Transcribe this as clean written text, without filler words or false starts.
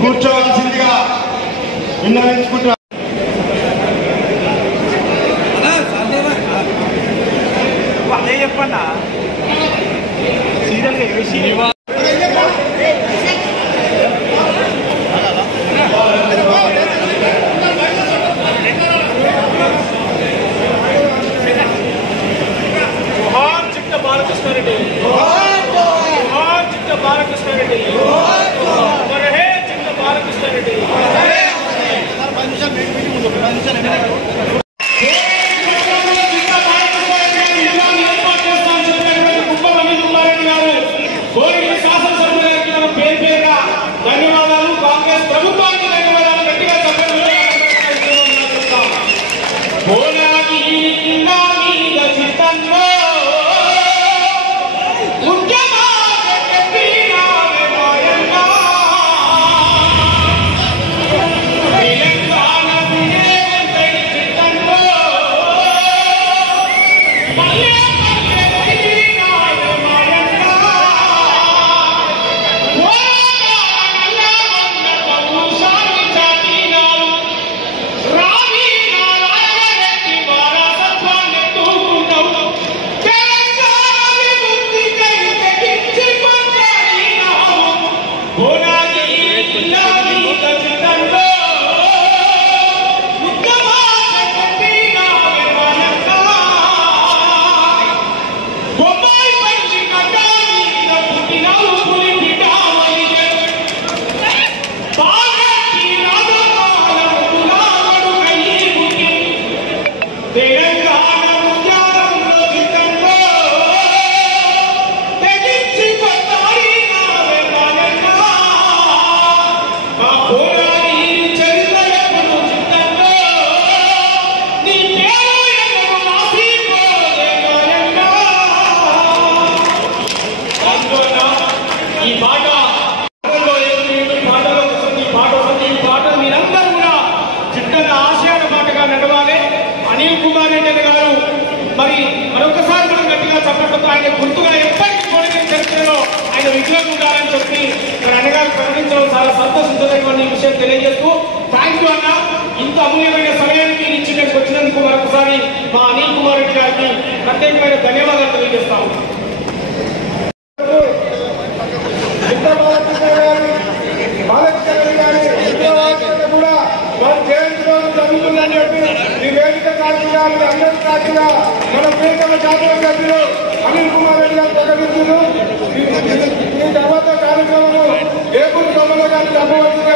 కూర్చోవలసిందిగా విన్నవించుకుంటున్నాను. అదే చెప్పన్నా సీరియల్గా బాలకృష్ణారెడ్డి బాలకృష్ణారెడ్డి హే చిత్త బాలకృష్ణారెడ్డి ధన్యవాదాలు. కాంగ్రెస్ ప్రభుత్వానికి ధన్యవాదాలు. గట్టిగా చిత్తంలో అనిల్ కుమార్ రెడ్డి గారు మరి మరొకసారి మనం గట్టిగా చప్పట్లతో ఆయన గుర్తుగా ఎప్పటికీ కోడిన చరిత్రలో ఆయన విగ్రహం ఉండాలని చెప్పి అన్నగారు ప్రకటించడం చాలా సంతోషించదగిన విషయం తెలియజేస్తూ థ్యాంక్ యూ అన్న. ఇంత అమూల్యమైన సమయానికి ఇచ్చినట్టు వచ్చినందుకు మరొకసారి మా అనిల్ కుమార్ రెడ్డి గారికి ప్రత్యేకమైన ధన్యవాదాలు తెలియజేస్తాము. కూడా వారు జయంతిరోజు జరుగుతుందని చెప్పి ఈ వేదిక సాక్షిగా అందరి సాక్షిగా మన ప్రియతమ జాతీయ సభ్యులు అనిల్ కుమార్ రెడ్డి గారు ప్రకటించారు. ఈ తర్వాత కార్యక్రమం ఏపూరు తొమ్మిది గారిని చెప్పవలసిందే